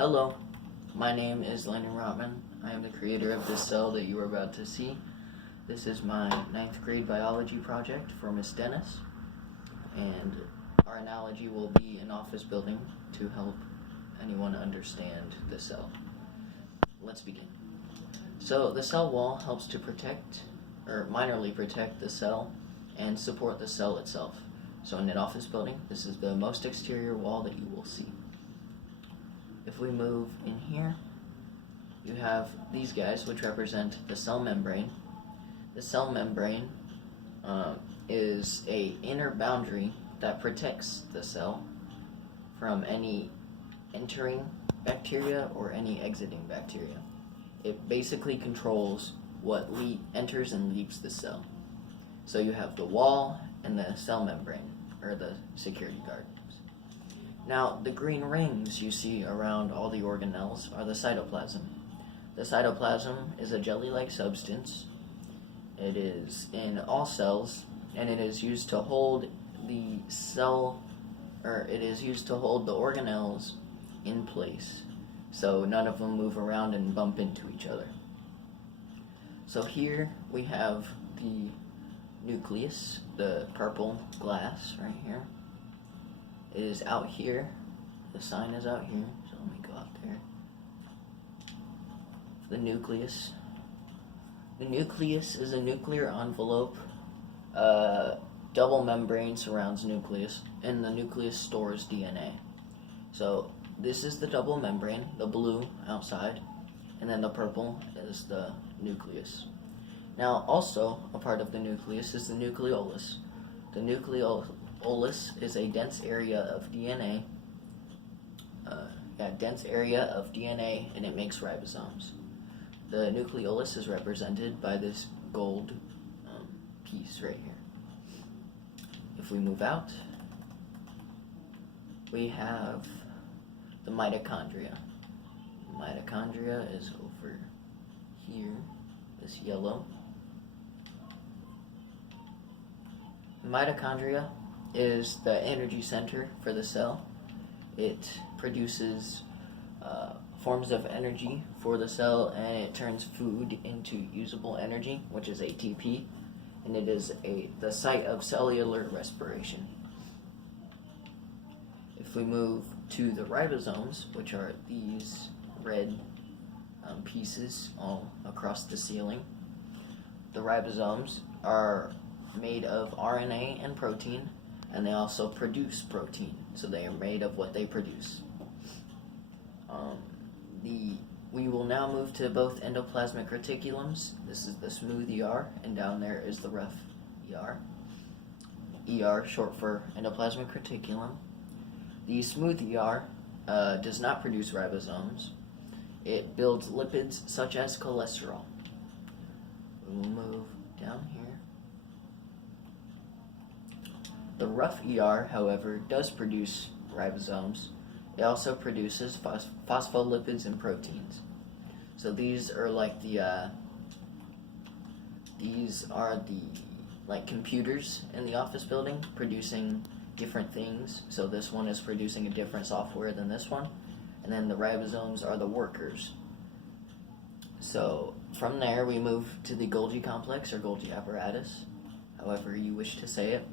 Hello, my name is Landon Rotman. I am the creator of this cell that you are about to see. This is my 9th grade biology project for Miss Dennis, and our analogy will be an office building to help anyone understand the cell. Let's begin. So the cell wall helps to protect, or minorly protect, the cell and support the cell itself. So in an office building, this is the most exterior wall that you will see. If we move in here, you have these guys, which represent the cell membrane. The cell membrane is a inner boundary that protects the cell from any entering bacteria or any exiting bacteria. It basically controls what enters and leaves the cell. So you have the wall and the cell membrane, or the security guard. Now, the green rings you see around all the organelles are the cytoplasm. The cytoplasm is a jelly-like substance. It is in all cells, and it is used to hold the organelles in place, so none of them move around and bump into each other. So here we have the nucleus, the purple glass right here. It is out here. The sign is out here, so let me go out there. The nucleus. The nucleus is a nuclear envelope. Double membrane surrounds nucleus, and the nucleus stores DNA. So this is the double membrane, the blue outside, and then the purple is the nucleus. Now, also a part of the nucleus is the nucleolus. The nucleolus is a dense area of DNA. And it makes ribosomes. The nucleolus is represented by this gold piece right here. If we move out, we have the mitochondria. Mitochondria is over here, this yellow. Mitochondria is the energy center for the cell. It produces forms of energy for the cell, and it turns food into usable energy, which is ATP, and it is the site of cellular respiration. If we move to the ribosomes, which are these red pieces all across the ceiling, the ribosomes are made of RNA and protein, and they also produce protein, so they are made of what they produce. We will now move to both endoplasmic reticulums. This is the smooth ER, and down there is the rough ER. ER, short for endoplasmic reticulum. The smooth ER does not produce ribosomes. It builds lipids such as cholesterol. We will move down here. The rough ER, however, does produce ribosomes. It also produces phospholipids and proteins. So these are like like computers in the office building producing different things. So this one is producing a different software than this one. And then the ribosomes are the workers. So from there we move to the Golgi complex, or Golgi apparatus, however you wish to say it.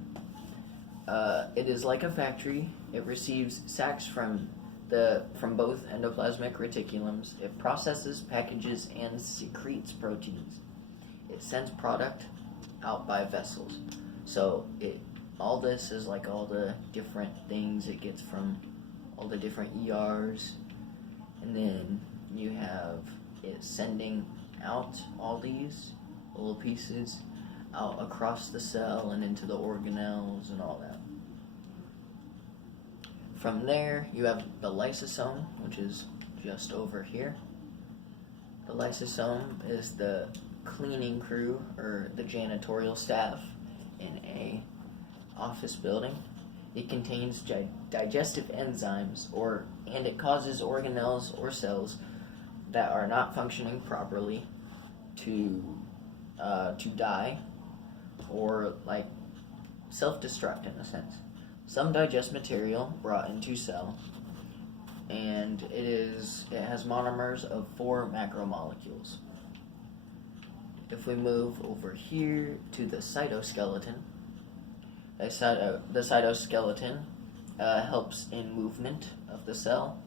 It is like a factory. It receives sacs from both endoplasmic reticulums. It processes, packages, and secretes proteins. It sends product out by vessels. So all this is like all the different things it gets from all the different ERs, and then you have it sending out all these little pieces out across the cell and into the organelles and all that. From there, you have the lysosome, which is just over here. The lysosome is the cleaning crew, or the janitorial staff in a office building. It contains digestive enzymes, and it causes organelles or cells that are not functioning properly to die, or like self-destruct in a sense. Some digest material brought into cell and it has monomers of 4 macromolecules. If we move over here to the cytoskeleton, the cytoskeleton helps in movement of the cell,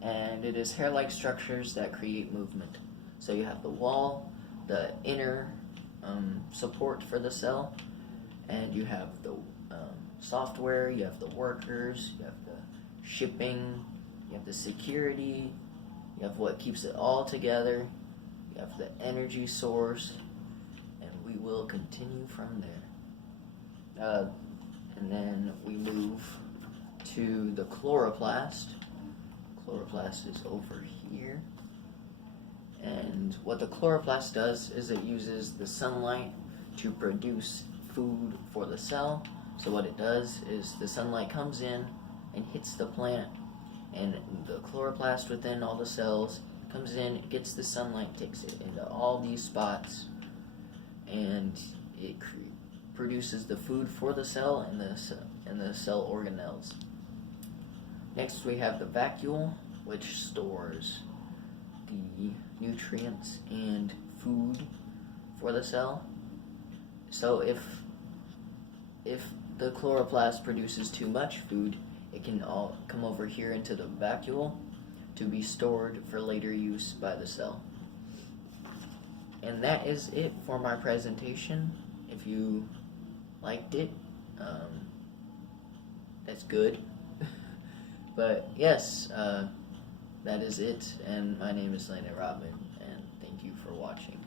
and it is hair-like structures that create movement. So you have the wall, the inner support for the cell, and you have the software, you have the workers, you have the shipping, you have the security, you have what keeps it all together, you have the energy source, and we will continue from there. And then we move to the chloroplast. Chloroplast is over here. And what the chloroplast does is it uses the sunlight to produce food for the cell. So what it does is the sunlight comes in and hits the plant, and the chloroplast within all the cells comes in, gets the sunlight, takes it into all these spots, and it produces the food for the cell and the cell organelles. Next we have the vacuole, which stores the nutrients and food for the cell. So if the chloroplast produces too much food, it can all come over here into the vacuole to be stored for later use by the cell. And that is it for my presentation. If you liked it, that's good. But yes, that is it, and my name is Landon Rodman, and thank you for watching.